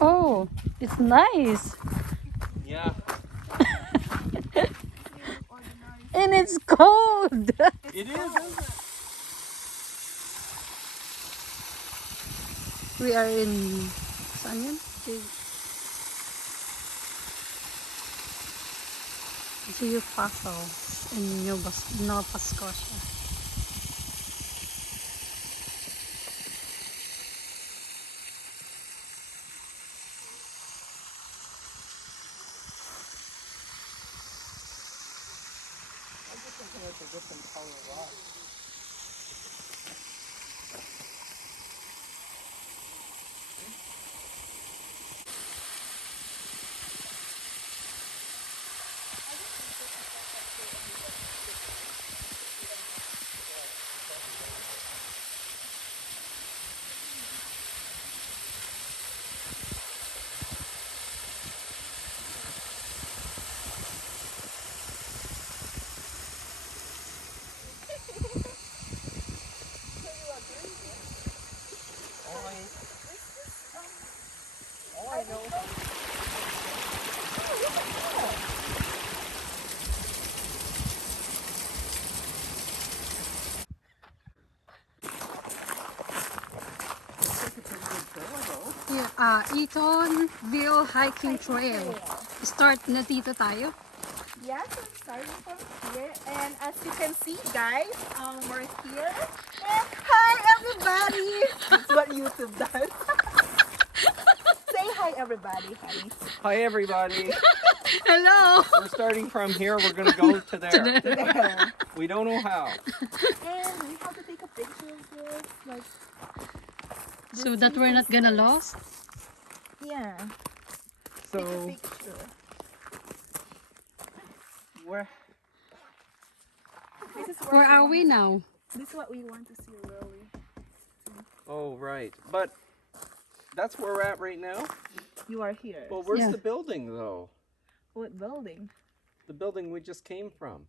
Oh, it's nice. Yeah. And it's cold. It is, isn't it? We are in saan yun? Geopassel in Nova Scotia. Like a different color rock. All I know. Yeah, Eatonville hiking trail. Start na dito tayo. Yeah, so I'm starting from here, and as you can see, guys, we're here. And hi, everybody! That's what YouTube does. Say hi, everybody, honey. Hi, everybody. Hello. We're starting from here. We're going to go to there. There. We don't know how. And we have to take a picture of this, like. So that we're not gonna lose. Yeah. So, Take a picture. where? This is Where are we now? This is what we want to see, really. Oh, right. But that's where we're at right now. You are here. Well, where's Yeah. the building, though? What building? The building we just came from.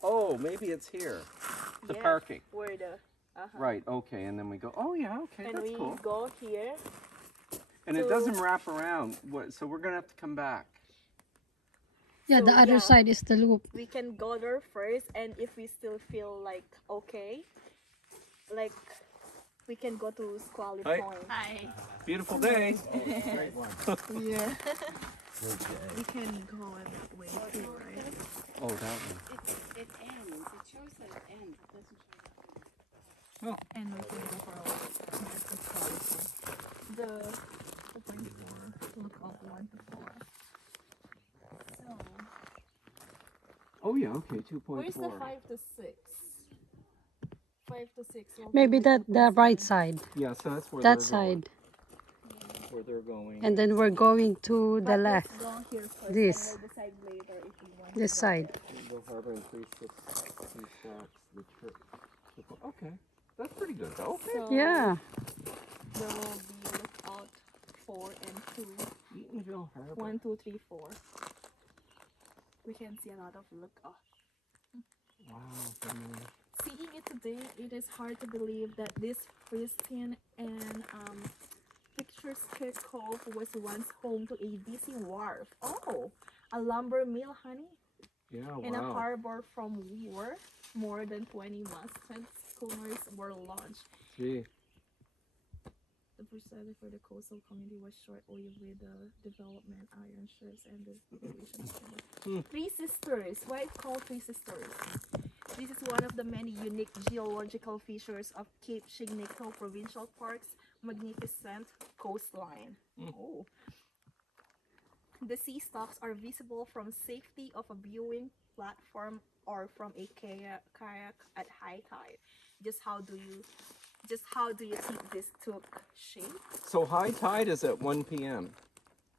Oh, maybe it's here. The Yeah, parking. Where the. Right, okay. And then we go, oh, yeah, okay, And that's we cool. go here. And it so- doesn't wrap around, so we're going to have to come back. Yeah, the So, other yeah. side is the loop. We can go there first, and if we still feel like okay, like we can go to Squally Hi. Point. Hi. Beautiful day. Yeah. We can go in that way too, right? Oh, that one. It ends. It shows that it ends. It doesn't show that it ends. And we can go for a walk to Squally Point. The 2.4. Look up 1 to 4. So Oh, yeah, okay, 2.4. where's the 5 to 6? 5 to 6. Maybe that the right side. Yeah, so that's where That they're side. going. Where they're going. And then we're going to the left. Let's go here first. This. And we'll decide later if we want This to go side. there. The harbor and 360 stacks, the trip. Okay, that's pretty good though. Okay. So Yeah. there will be lookout 4 and 2. Eatonville Harbor. 1, 2, 3, 4. We can see a lot of lookout. Wow. Familiar. Seeing it today, it is hard to believe that this pristine and picturesque cove was once home to a busy wharf. Oh, a lumber mill, honey, Yeah, and a wow. harbor from where more than 20 masthead schooners were launched. Gee. The procedure for the coastal community was short-lived with the development iron ships and the population center. Three Sisters. Why it's called Three Sisters? This is one of the many unique geological features of Cape Chignico Provincial Park's magnificent coastline. Oh. The sea stalks are visible from safety of a viewing platform or from a kayak at high tide. Just how do you think this took shape? So high tide is at 1 p.m.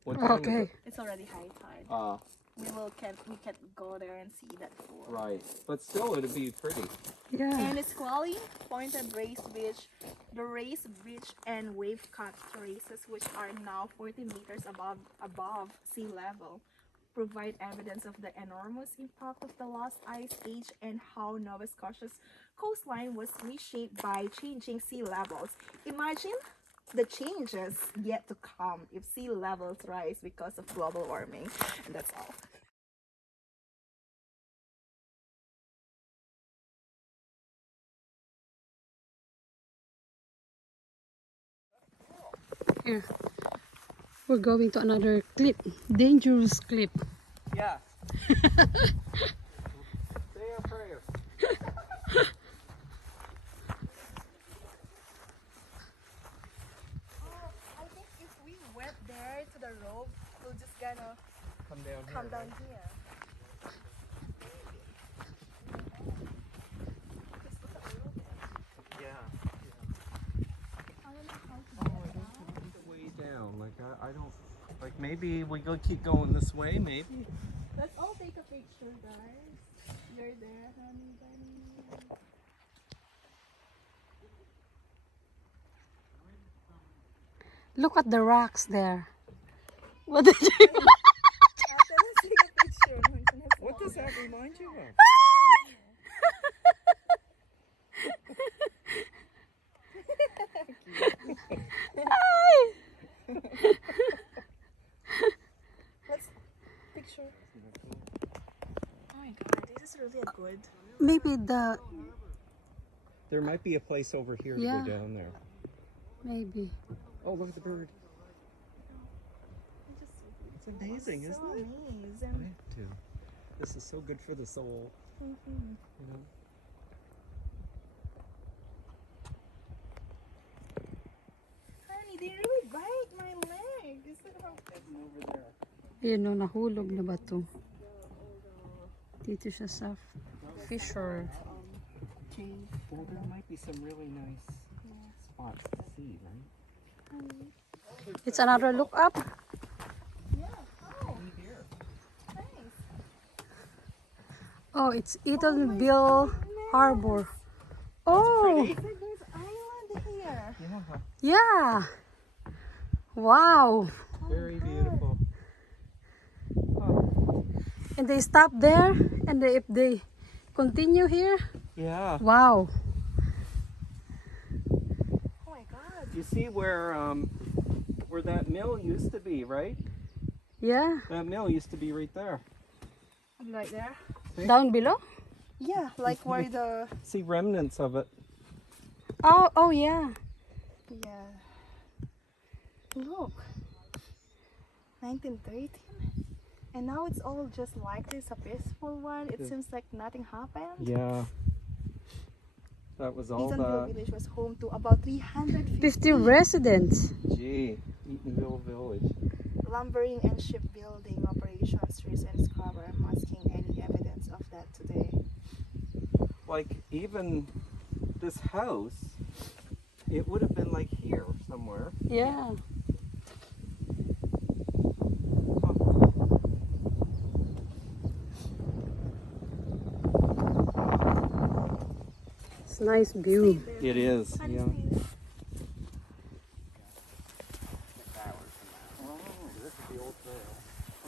What time is Okay. it? It's already high tide. We can't go there and see that before. Right. But still, it'd be pretty. Yeah. And Squally Pointed Race Beach, the Race Beach and Wave Cut terraces, which are now 40 meters above sea level, provide evidence of the enormous impact of the last ice age and how Nova Scotia's coastline was reshaped by changing sea levels. Imagine the changes yet to come if sea levels rise because of global warming. And that's all. Here. We're going to another cliff. Dangerous cliff. Yeah. Say a prayer. I think if we went there to the rope, we'll just gonna Come down down here. Yeah. I don't know how to Oh, I don't think it's way down. Like I don't. Like maybe we go keep going this way. Maybe. Let's all take a picture, guys. You're there, honey bunny. Look at the rocks there. What did you Let's take a picture. What does that remind you of? Let's picture. Oh my god, this is really a good. Maybe the There might be a place over here to Yeah. go down there. maybe. Oh, look at the bird. It's amazing, isn't it? I Amazing. have to. This is so good for the soul. You know. Honey, they really bite my leg. Is that how Over there. Yun no, nahulog na ba to? Dito siya sa fisher. Well, there might be some really nice spots to see, right? It's another look up. Yeah. Oh, nice. Oh, it's Eatonville Harbor. Oh, It's like there's island here. Yeah. yeah. Wow. Very beautiful. And they stop there, and if they continue here, Yeah. wow. Oh my god. You see where that mill used to be, right? Yeah. That mill used to be right there. Right there? Down below? Yeah, like where the. See remnants of it. Oh, yeah. Yeah. Look. 1913. And now it's all just like this, a peaceful one. It seems like nothing happened. Yeah. That was all Eatonville that. village was home to about 350 50 residents. Gee, Eatonville Village. lumbering and shipbuilding operations, trees and scrubber, masking any evidence of that today. Like even this house, it would have been like here somewhere. Yeah. It's nice view. It is. Honey, Yeah. stay there. Oh, this is the old trail.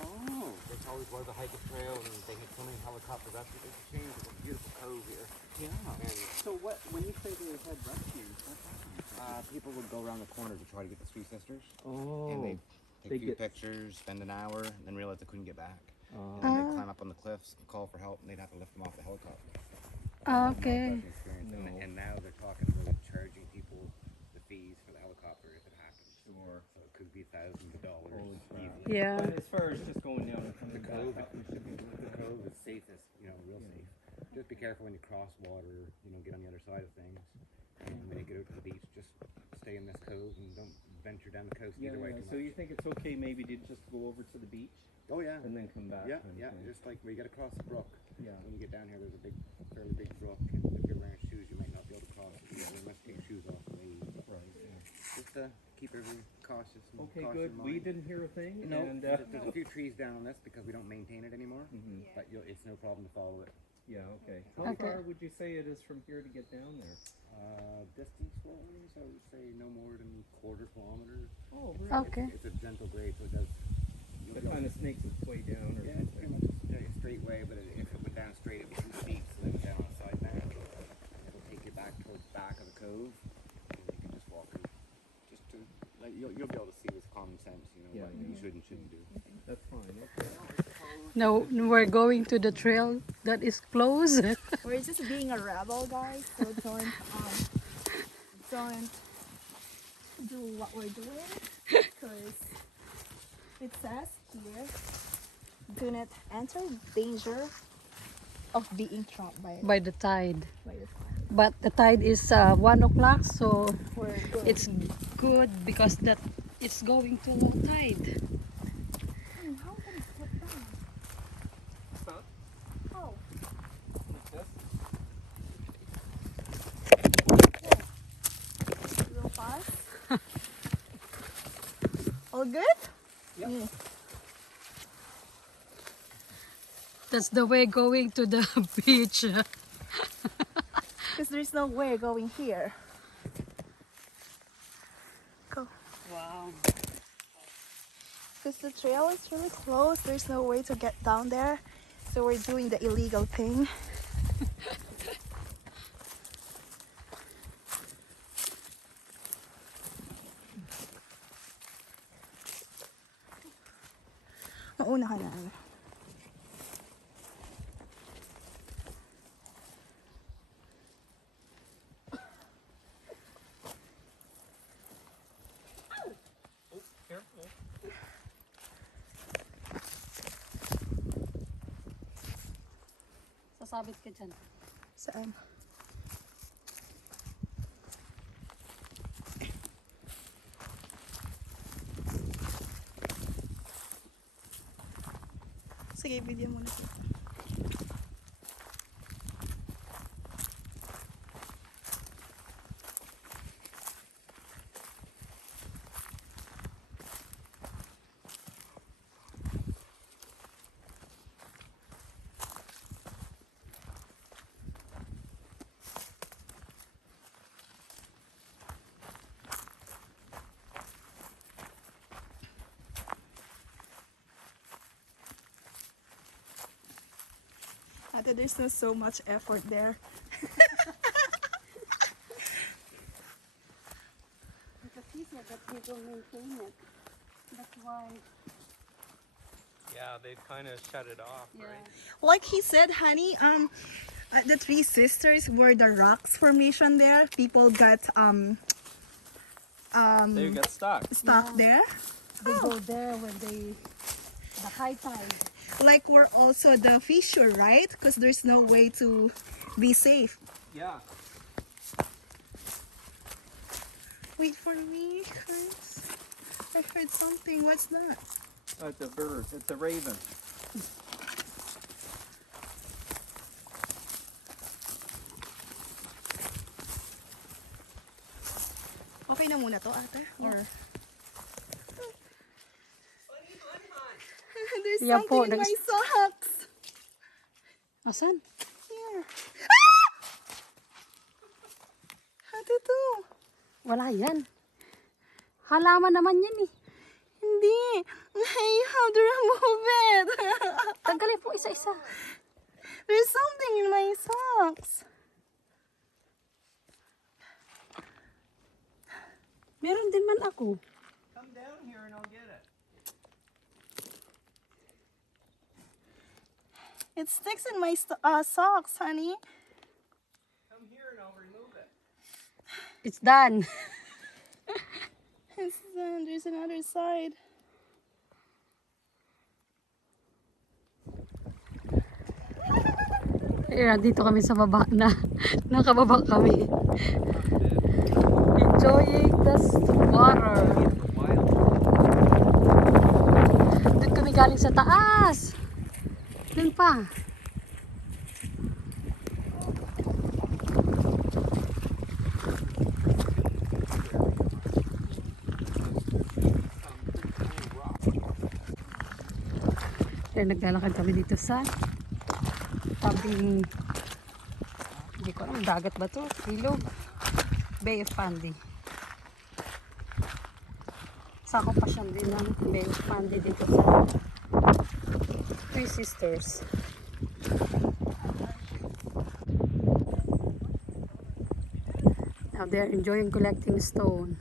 Oh. This always was a hiking trail, and they had so many helicopters. That's what they changed. It's a beautiful cove here. Yeah. And So what? When you say they had rescues, what happened? people would go around the corner to try to get the three sisters. Oh. And they'd take They a few get- pictures, spend an hour, and then realize they couldn't get back. Oh. And then they'd climb up on the cliffs, call for help, and they'd have to lift them off the helicopter. Okay. Pleasant experience. No. And now they're talking about charging people the fees for the helicopter if it happens. Sure. So it could be thousands of dollars. Holy crap. easily. Yeah. But as far as just going down and coming The back cove, up, we should be the cove is safest, you know, real safe. Just be careful when you cross water, you know, get on the other side of things. And when you get out to the beach, just stay in this cove and don't venture down the coast Yeah, either way yeah. too So much. you think it's okay maybe to just go over to the beach Oh yeah. and then come back? Yeah, kind of yeah. thing? Just like where you gotta cross the brook. Yeah. When you get down here, there's a fairly big brook, and if you're wearing shoes, you might not be able to cross it. You must take shoes off the way. Right. Yeah. Just keep everyone cautious. And Okay, caution good. in We mind. didn't hear a thing. No, And, there's a few trees down on this because we don't maintain it anymore. Mhm. But it's no problem to follow it. Yeah. Okay. How Okay. far would you say it is from here to get down there? Distance-wise, I would say no more than quarter kilometer. Oh, really? Okay. It's a gentle grade, so it does. you'll It be kind of snakes its way down, or Yeah, it's pretty much a straight way, but if it went down straight, it would be too steep, so then down on the side now. It'll take you back towards the back of the cove, and you can just walk in, just to you'll be able to see with common sense, you know, Yeah. what you should and shouldn't do. That's fine. Okay. Now we're going to the trail that is closed. We're just being a rebel, guys. So don't do what we're doing, because it says here, do not enter danger of being trapped by By the tide. the fire. But the tide is 1 o'clock, so We're good. it's good because that it's going to low tide. How can it slip down? Huh? How? Like this? Real fast. All good? Yep. Mm. That's the way going to the beach. Because there's no way going here. Go. Wow. Because the trail is really close. There's no way to get down there. So we're doing the illegal thing. Mauna ka na. Careful. Sasabit ka dyan. Saan? Sige, video mo na siya. Ate, there's not so much effort there. Because he said that he will maintain it. That's why. Yeah, they kind of shut it off, Yeah. right? Like he said, honey, the Three Sisters were the rocks formation there. People got They got stuck. stuck there. They go there when the high tide. Like we're also the fissure, right? Because there's no way to be safe. Yeah. Wait for me, Chris. I heard something. What's that? It's a bird. It's a raven. Okay na muna to, ate? Or... There's Yeah po, something in my socks. Asan? Here. Ah! Ate to. Wala yan. Halaman naman yan eh. Hindi. You have to remove it. Tanggalin po isa-isa. There's something in my socks. Meron din man ako. Come down here and I'll get it. It sticks in my socks, honey. Come here and I'll remove it. It's done. There's another side. Dito kami sa baba na. Nakababa kami. Enjoying the water. Wild. Doon kami galing sa taas. Doon pa. Kaya naglalakad kami dito sa tabing, hindi ko alam, dagat ba to? Ilog. Bay of Fundy. Sako pa siya din ng Bay of Fundy dito sa Three Sisters. Now they're enjoying collecting stone.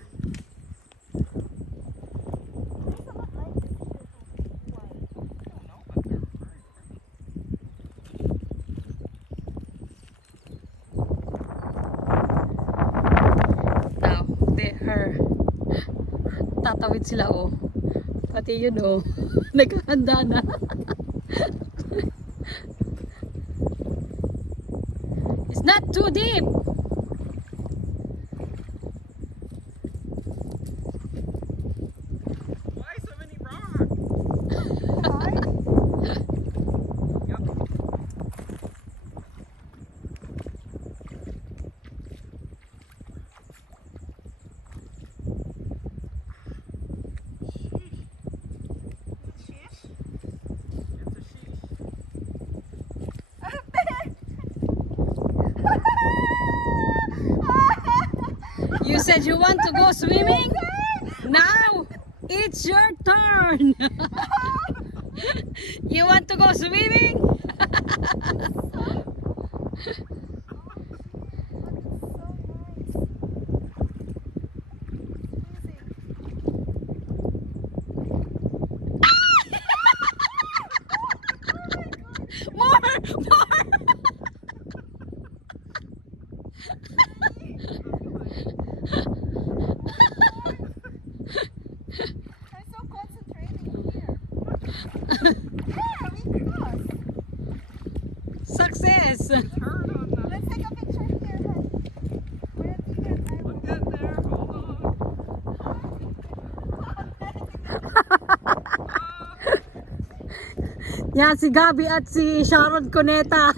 Tatawid sila oh. Pati yun oh. Naghahanda na. It's not too deep. Why so many rocks? You said you want to go swimming? Now it's your turn. You want to go swimming? More, more. I'm so concentrating here. Yeah, we crossed. Success. Let's take a picture here. We're at the end. We'll get there. Hold on. Yan si Gabi at si Sharon Cuneta.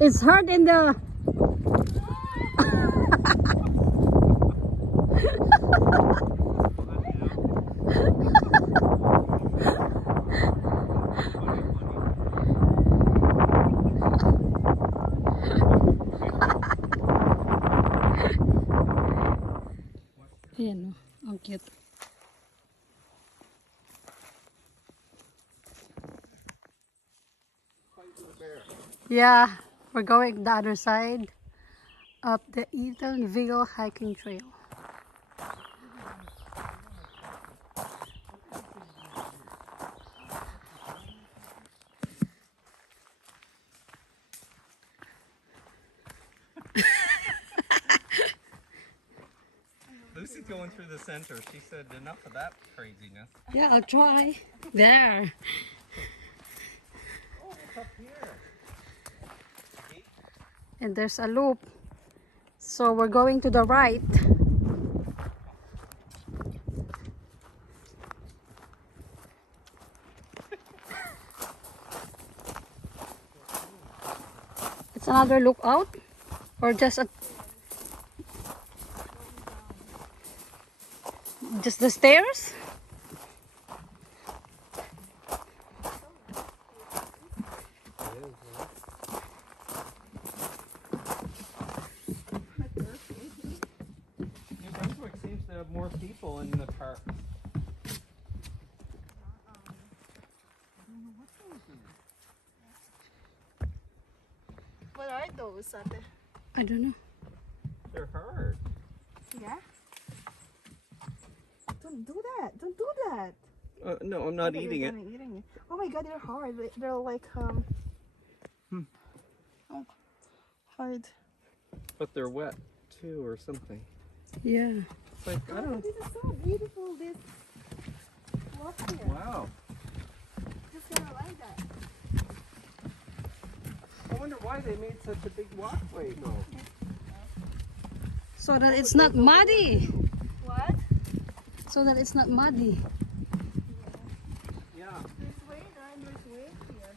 It's hard in the Ayan oh, ang cute. Yeah, we're going the other side of the Eatonville hiking trail. Lucy's going through the center. She said enough of that craziness. Yeah, I'll try. There. Oh, it's up here. And there's a loop. So we're going to the right. It's another lookout or just the stairs? New Brunswick seems to have more people in the park. What are those? Ate? I don't know. They're hard. Yeah? Don't do that. Don't do that. No, I'm not Okay, eating you're it. gonna eating it. Oh my god, they're hard. They're like oh, hard. But they're wet too, or something. Yeah. It's like I Oh, don't. this is so beautiful. This walk here. Wow. Just gonna like that. I wonder why they made such a big walkway though. So that it's not muddy. What? So that it's not muddy. Yeah. There's way there and there's way here.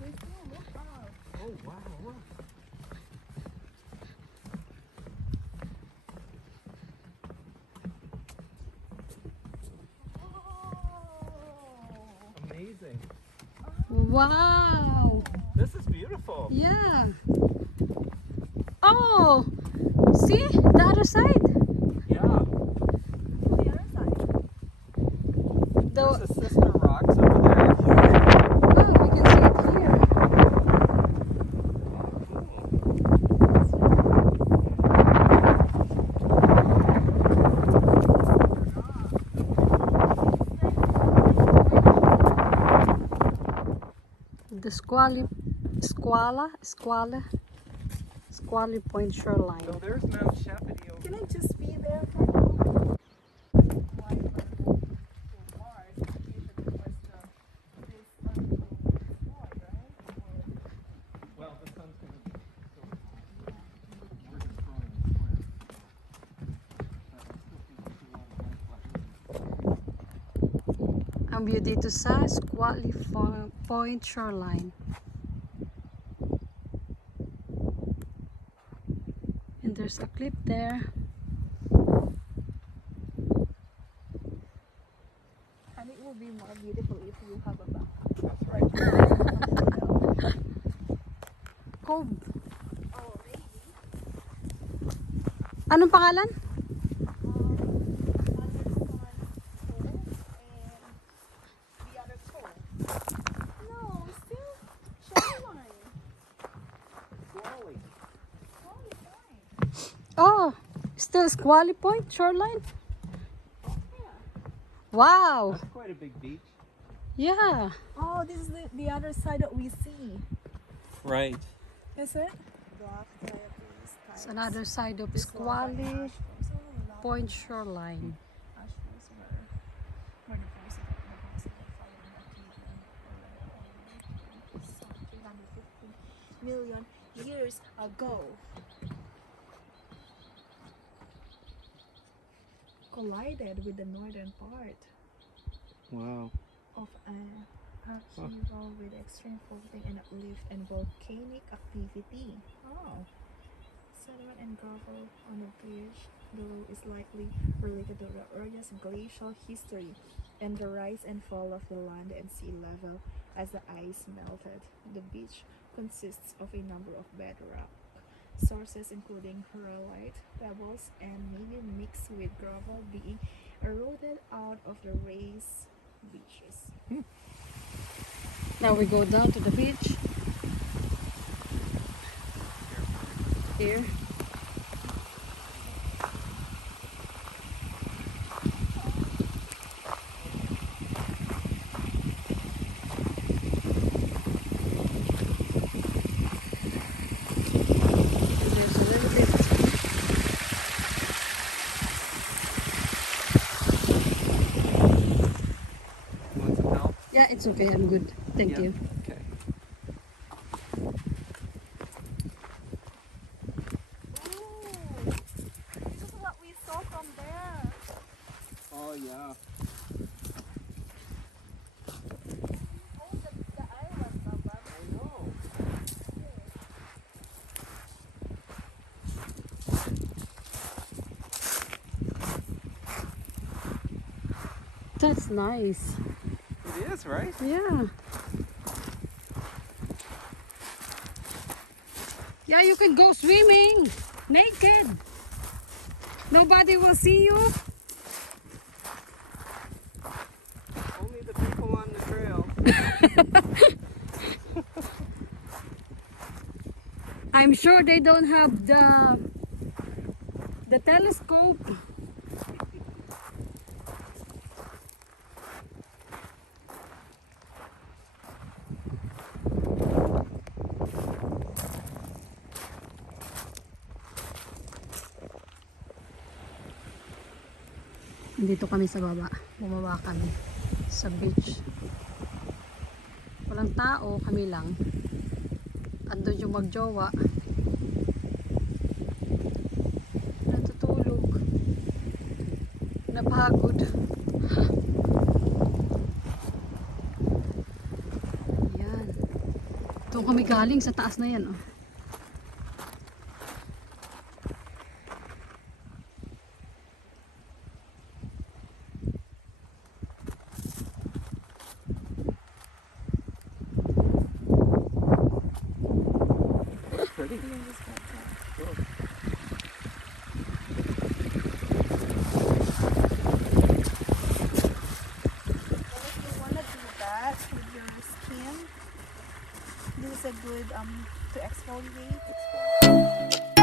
There's no look out. Oh wow. Look. Oh. Amazing. Wow. This is beautiful. Yeah. Oh, see the other side. Yeah. The other side. There's The the sister rocks over there. oh, we can see it here. the Squally Point shoreline. So there's Mount Shepity over Can I just be there for a moment? Why am I going to Mars? Usually was this destroyed, right? Well, the sun's going to go hot. We're destroying the planet. Ang view dito sa Squally Point shoreline. And there's a cliff there. And it will be more beautiful if you have a back. That's right. Cove. Oh, maybe. Anong pangalan? Oh, still Squally Point shoreline? Wow. That's quite a big beach. Yeah. Oh, this is the other side that we see. Right. Is it? It's another side of Squally Point shoreline. Million years ago. Collided with the northern part Wow. of an upheaval with extreme faulting and uplift and volcanic activity. Oh. Sediment and gravel on the beach below is likely related to the earliest glacial history and the rise and fall of the land and sea level as the ice melted. The beach consists of a number of bedrock sources including rhyolite, pebbles, and maybe mixed with gravel being eroded out of the raised beaches. Now we go down to the beach. Here. There's a little bit. Want some help? Yeah, it's okay. I'm good. Thank Yeah. you. Okay. Oh, this is what we saw from there. Oh, yeah. Oh, the island, Baba. I know. That's nice. It is, right? Yeah. Yeah, you can go swimming naked. Nobody will see you. Only the people on the trail. I'm sure they don't have the telescope. Dito kami sa baba. Bumaba kami sa beach. Walang tao, kami lang. Andun yung magjowa. Natutulog. Napagod. Yan. Doon kami galing sa taas na yan. Oh. Pretty. Even this got Cool. Well, if you wanna do that with your skin, this is a good to exfoliate.